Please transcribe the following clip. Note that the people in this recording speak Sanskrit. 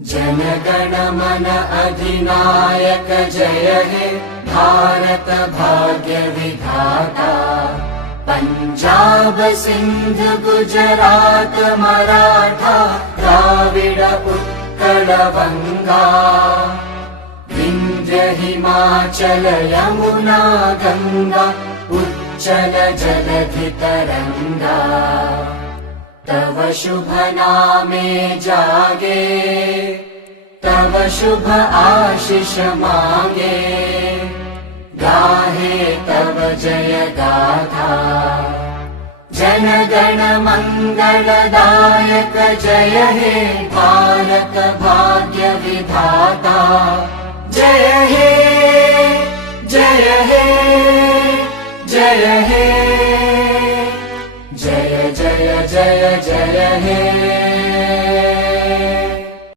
जनगण मन अधिनायक जय हे भारत भाग्य विधाता। पंजाब सिंध गुजरात मराठा द्राविड उत्कल बंगा। विंध्य हिमाचल यमुना गंगा उच्चल जलधि तरंगा। तव शुभ नामे जागे तव शुभ आशीष मांगे। गाहे तव जय गाथा जन गण मंगलदायक जय हे भारत भाग्य विधाता। जय हे जय हे जय हे जय जय जय जय हे।